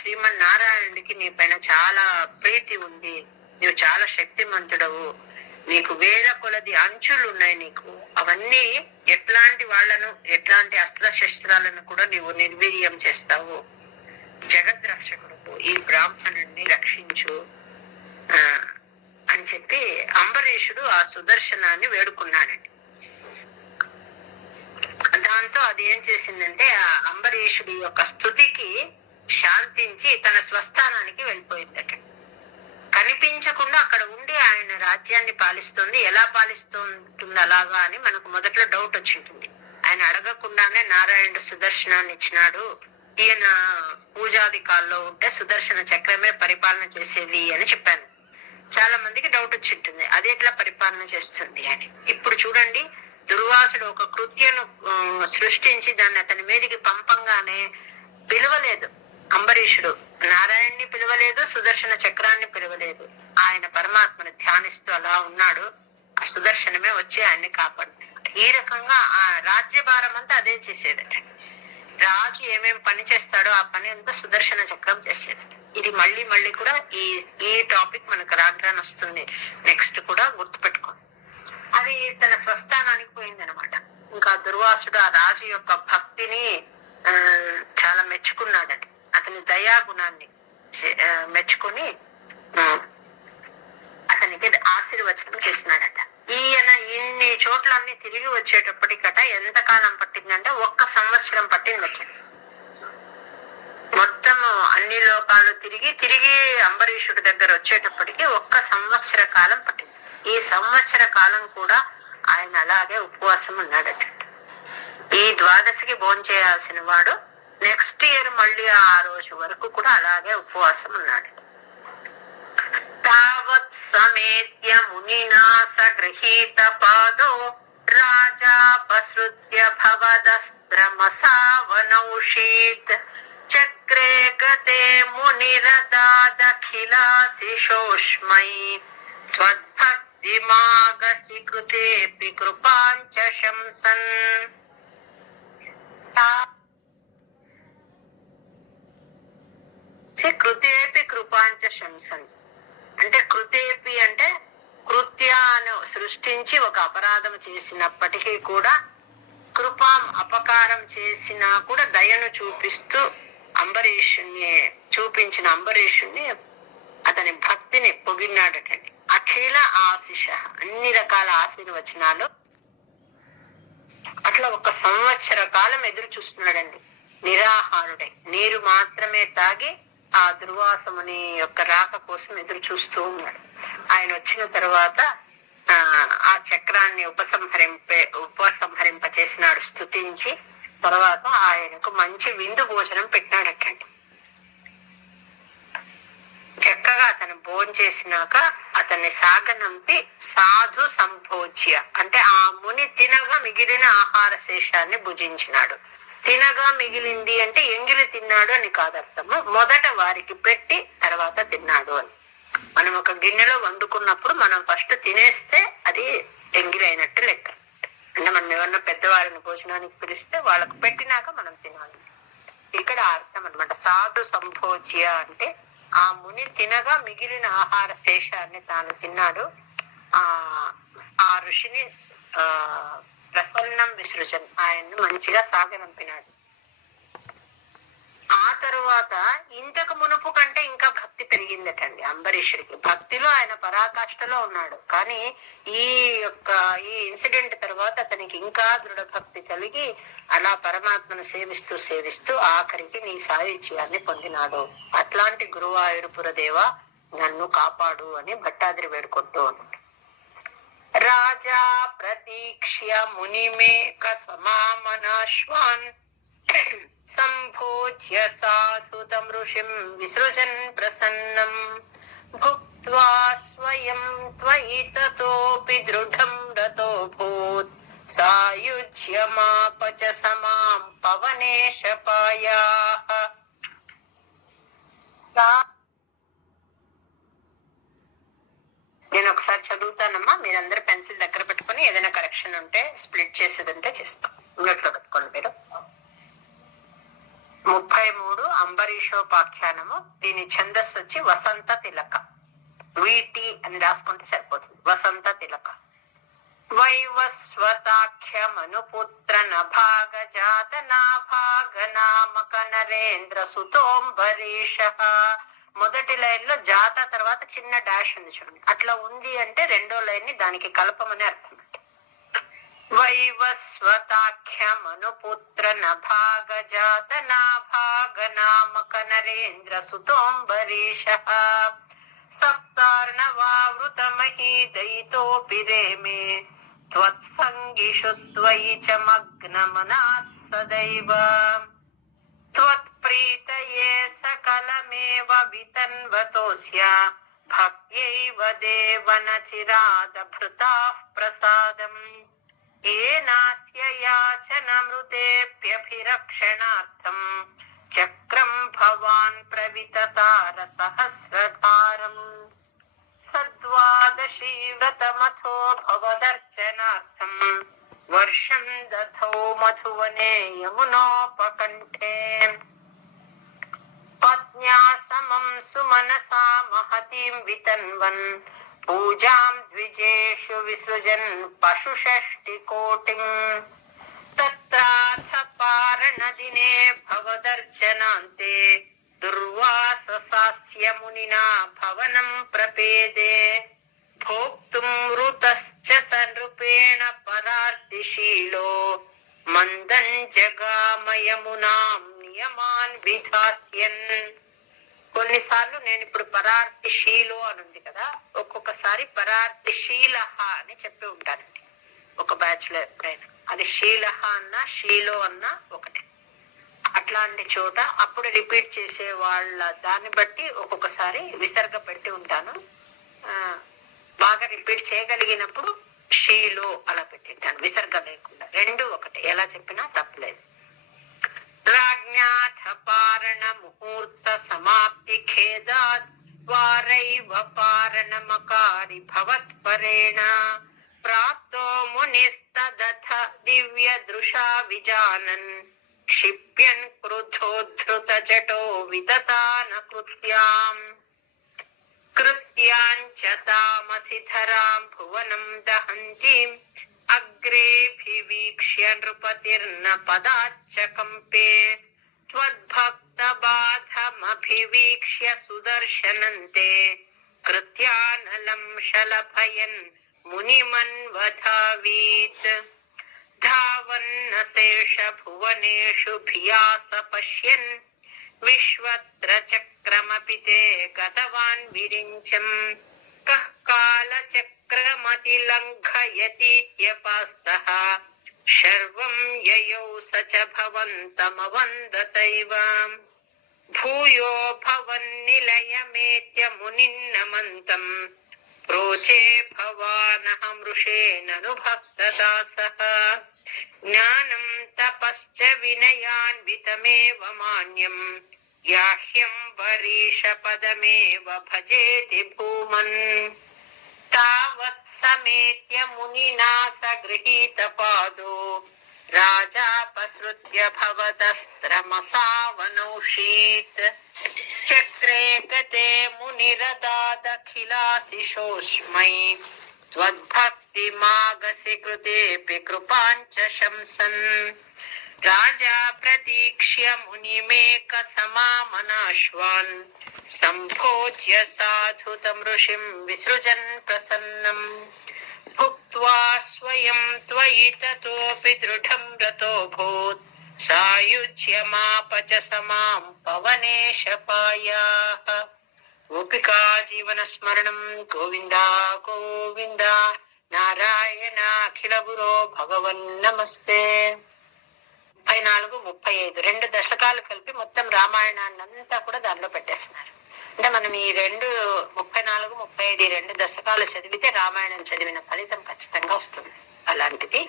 శ్రీమన్నారాయణుడికి నీ పైన చాలా ప్రీతి ఉంది, నువ్వు చాలా శక్తిమంతుడవు, నీకు వేల కొలది అంచులు ఉన్నాయి నీకు, అవన్నీ ఎట్లాంటి వాళ్లను, ఎట్లాంటి అస్త్ర శస్త్రాలను కూడా నీవు నిర్వీర్యం చేస్తావు, జగద్రక్షకుడు ఈ బ్రాహ్మణుడిని రక్షించు అని చెప్పి అంబరీషుడు ఆ సుదర్శనాన్ని వేడుకున్నాడండి. దాంతో అది ఏం చేసిందంటే ఆ అంబరీషుడి యొక్క స్తుతికి శాంతించి తన స్వస్థానానికి వెళ్ళిపోయిందట. కనిపించకుండా అక్కడ ఉండి ఆయన రాజ్యాన్ని పాలిస్తుంది. ఎలా పాలిస్తుంది అలాగా అని మనకు మొదట్లో డౌట్ వచ్చి ఉంటుంది. ఆయన అడగకుండానే నారాయణుడు సుదర్శనాన్ని ఇచ్చినాడు, ఈయన పూజాధికాల్లో ఉంటే సుదర్శన చక్రమే పరిపాలన చేసేది అని చెప్పాను. చాలా మందికి డౌట్ వచ్చి ఉంటుంది, అది ఎట్లా పరిపాలన చేస్తుంది అని. ఇప్పుడు చూడండి, దుర్వాసుడు ఒక కృత్యను సృష్టించి దాన్ని అతని మీదికి పంపంగానే పిలవలేదు అంబరీషుడు, నారాయణ్ణి పిలవలేదు, సుదర్శన చక్రాన్ని పిలవలేదు. ఆయన పరమాత్మని ధ్యానిస్తూ అలా ఉన్నాడు. ఆ సుదర్శనమే వచ్చి ఆయన్ని కాపాడు. ఈ రకంగా ఆ రాజ్యభారం అంతా అదే చేసేదట. రాజు ఏమేం పని చేస్తాడో ఆ పని అంతా సుదర్శన చక్రం చేసేదట. ఇది మళ్ళీ మళ్ళీ కూడా ఈ టాపిక్ మనకు రాగ్రాన్ వస్తుంది, నెక్స్ట్ కూడా గుర్తుపెట్టుకోండి. అది తన స్వస్థానానికి పోయిందనమాట. ఇంకా దుర్వాసుడు ఆ రాజు యొక్క భక్తిని చాలా మెచ్చుకున్నాడట. అతని దయాగుణాన్ని మెచ్చుకుని అతనికి ఆశీర్వచనం చేసినాడట. ఈ ఇన్ని చోట్ల అన్ని తిరిగి వచ్చేటప్పటికట ఎంత కాలం పట్టిందంటే 1 సంవత్సరం పట్టిందట. మొత్తం అన్ని లోకాలు తిరిగి అంబరీషుడి దగ్గర వచ్చేటప్పటికి 1 సంవత్సర కాలం పట్టింది. ఈ సంవత్సర కాలం కూడా ఆయన అలాగే ఉపవాసం ఉన్నాడట. ఈ ద్వాదశికి భోంచేయాల్సిన వాడు నెక్స్ట్ ఇయర్ మళ్ళీ ఆ రోజు వరకు కూడా అలాగే ఉపవాసం ఉన్నాడు. తావత్ సమేత్య మునినా సగృహీత పాదో రాజాపసృత్య భవదస్త్రమసావనౌషీత్ చక్రే గతే మునిరదాదఖిలాశిషోష్మై త్వద్భక్తిమాగసి కృతేపి కృపాంచ శంసన్. కృతేపి కృపాంచ శంసన్ అంటే కృతేపి అంటే కృత్యాను సృష్టించి ఒక అపరాధం చేసినప్పటికీ కూడా కృపాం అపకారం చేసినా కూడా దయను చూపిస్తూ చూపించిన అంబరీషుణ్ణి అతని భక్తిని పొగిడినాడటండి. అఖిల ఆశిష అన్ని రకాల ఆశీర్వచనాలు అట్లా 1 సంవత్సర కాలం ఎదురు చూస్తున్నాడండి నిరాహారుడై. నీరు మాత్రమే తాగి ఆ దుర్వాసముని యొక్క రాక కోసం ఎదురు చూస్తూ ఉన్నాడు. ఆయన వచ్చిన తర్వాత ఆ చక్రాన్ని ఉపసంహరింప చేసినాడు స్తుతించి. తర్వాత ఆయనకు మంచి విందు భోజనం పెట్టినాడటండి. చక్కగా అతను భోజనం చేసినాక అతన్ని సాగనంపి సాధు సంభోజ్య అంటే ఆ ముని తినగా మిగిలిన ఆహార శేషాన్ని భుజించినాడు. తినగా మిగిలింది అంటే ఎంగిలి తిన్నాడు అని కాదు అర్థము. మొదట వారికి పెట్టి తర్వాత తిన్నాడు అని. మనం ఒక గిన్నెలో వండుకున్నప్పుడు మనం ఫస్ట్ తినేస్తే అది ఎంగిలి అయినట్టు లెక్క. అంటే మనం ఎవరన్నా పెద్దవారిని భోజనానికి పిలిస్తే వాళ్ళకు పెట్టినాక మనం తినాలి. ఇక్కడ అర్థం అనమాట. సాధు సంభోజ్య అంటే ఆ ముని తినగా మిగిలిన ఆహార శేషాన్ని తాను తిన్నాడు. ఆ ఋషిని ప్రసన్నం విసృజన్ ఆయన్ని మంచిగా సాగనంపినాడు. ఆ తరువాత ఇంతకు మునుపు కంటే ఇంకా భక్తి పెరిగిందటండి అంబరీషుడికి. భక్తిలో ఆయన పరాకాష్ఠలో ఉన్నాడు. కానీ ఈ ఇన్సిడెంట్ తర్వాత అతనికి ఇంకా దృఢ భక్తి కలిగి అలా పరమాత్మను సేవిస్తూ ఆఖరికి నీ సాయుధ్యాన్ని పొందినాడు. అట్లాంటి గురువాయూరపురదేవ నన్ను కాపాడు అని భట్టాద్రి వేడుకుంటూ ఉన్నాడు. రాజా ప్రతీక్ష్య మునిమేక సమామనాశ్వాన్ సంభోజ్య సాధుతం ఋషిం విసృజన్ ప్రసన్నం భుక్త్వా స్వయం త్వయి తతోపి దృఢం రతోభూత్ సాయుజ్యమాపచ సమాం పవనేశపాయాః. నేను ఒకసారి చదువుతానమ్మా, మీరందరూ పెన్సిల్ దగ్గర పెట్టుకుని ఏదైనా కరెక్షన్ ఉంటే స్ప్లిట్ చేసేదంటే చేస్తాం. ఇంట్లో పెట్టుకోండి మీరు. 33 అంబరీషోపాఖ్యానము. దీని ఛందస్సు వచ్చి వసంత తిలక. వీటి అని రాసుకుంటే సరిపోతుంది. వసంత తిలక. వైవస్వతాఖ్యమనుపుత్ర నభాగ జాత నాభాగ నామక నరేంద్ర సుతోంబరీష. మొదటి లైన్ లో జాత తర్వాత చిన్న డాష్ ఉంది చూడండి. అట్లా ఉంది అంటే రెండో లైన్ ని దానికి కలపమని అర్థం. వైవస్వతాఖ్యమనుపుత్ర నభాగ జాత నాభాగ నామక నరేంద్ర సుతోంబరీష సప్తార్ణవావృత మహీదయితోపి రేమే త్వత్సంగిషు త్వయి చ మగ్నమనాః సదైవ త్వత్ప్రీతయే సకలమేవ వితన్వతోస్య భక్త్యైవ దేవన చిరాదభృతాః ప్రసాదం ఏనాస్య యాచనమృతేప్యభిరక్షణార్థం చక్రం భవాన్ ప్రవితతార సహస్రధారం సద్వాదశీ వ్రతమథో భవదర్చనార్థం వర్షం దధౌ మధువనే యమునోపకంఠే పత్న్యా సమం సుమనసా మహతీం వితన్వన్ పూజాం ద్విజేషు విసృజన్ పశు షష్టికోటిం తత్రాథ పారణదినే భవదర్శనాంతే దుర్వాససాస్య మునినా భవనం ప్రపేదే భోక్తుం ఋతశ్చ సనృపే క్షేత్రేణ పరార్తిశీలో మందం జగామయమునాం నియమాన్ విధాస్యన్. కొన్నిసార్లు నేను ఇప్పుడు పరార్తిశీలో అని ఉంది కదా, ఒక్కొక్కసారి పరార్తిశీల అని చెప్పి ఉంటానండి ఒక బ్యాచ్ లో. ఎప్పుడైనా అది శీల అన్నా శీలో అన్నా ఒకటే. అట్లాంటి చోట అప్పుడు రిపీట్ చేసే వాళ్ళ దాన్ని బట్టి ఒక్కొక్కసారి విసర్గ పెట్టి ఉంటాను. బాగా రిపీట్ చేయగలిగినప్పుడు షీలో అలా పెట్టింటాను విసర్గ లేకుండా. రెండు ఒకటే, ఎలా చెప్పినా తప్పలేదు. రాజ్ఞాథ పారణ ముహూర్త సమాప్తి ఖేదాత్ వారైవ పారణమకారి భవత్పరేణ ప్రాప్తో మునిస్తదథ దివ్య దృశా విజానన్ క్షిప్యన్ క్రుద్ధోద్ధృత జటో విదతాన కృత్యాం కృత్యాంచ తామసి ధరాం భువనం దహంతిం అగ్రేభివీక్ష్య నృపతిర్న పదాచ్చ కంపే త్వద్భక్త బాధమభివీక్ష్య సుదర్శనంతే కృత్యానలం శలభయన్ మునిమన్వధావీత్ ధావన్న శేష భువనేషు భియాస పశ్యన్ విశ్వత్ర చక్రమపి తే గతవాన్ విరించం కః కాల చక్రమతి లంఘయతీత్యపాస్తః శర్వం యయౌ స చ భవంతమవందతైవ భూయో భవన్నిలయమేత్య మునిన్నమంతం ప్రోచే భవానహమృషేనను భక్తదాసః జ్ఞానం తపశ్చ వినయాన్వితమేవ మాన్యం యాహ్యం వరీష పదమేవ భజేతి భూమన్ తావత్ సమేత్య మునినా స గృహీత పాదో రాజాపసృత్య భవతస్త్రమసావనౌషీత్ చక్రే గతే మునిరదాదఖిలాశిషోష్మై త్వద్భక్తిమాగసి కృతేపి కృపాంచ శంసన్ రాజా ప్రతీక్ష్య మునిమేక సమామనాశ్వాన్ సంభోజ్య సాధుతం ఋషిం విసృజన్ ప్రసన్నం భుక్త్వా స్వయం త్వయి తతోపి దృఢం రతోభూత్ సాయుజ్యమాప చ సమాం పవనేశ పాయాః. గోపికా జీవన స్మరణం. గోవింద గోవింద నారాయణ అఖిల గురో భగవన్ నమస్తే. 34, 35 2 దశకాలు కలిపి మొత్తం రామాయణాన్ని అంతా కూడా దానిలో పెట్టేస్తున్నారు. అంటే మనం ఈ 34, 35 2 దశకాలు చదివితే రామాయణం చదివిన ఫలితం ఖచ్చితంగా వస్తుంది. అలాంటిది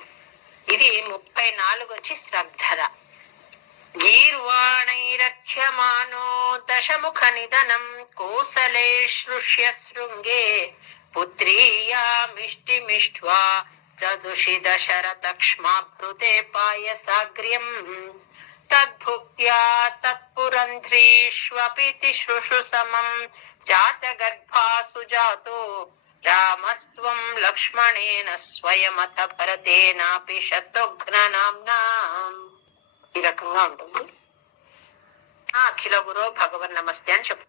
ఇది 34 వచ్చి శ్రద్ధర. గీర్వాణైరక్ష్యమానో దశముఖ నిధనం కోసలే శృష్య శృంగే పుత్రీయామిష్టిమిష్ట్వా తదుషి దశరథక్ష్మాభృతే పాయసాగ్ర్యం తద్భుక్త్యా తత్పురంధ్రీష్వపి తిశ్రుషు సమం జాతగర్భాసు జాతో రామస్త్వం లక్ష్మణేన స్వయమథ భరతేనాపి శత్రుఘ్ననామ్నా. ఈ రకంగా ఉంటుంది. అఖిల గురో భగవన్ నమస్తే అని చెప్పు.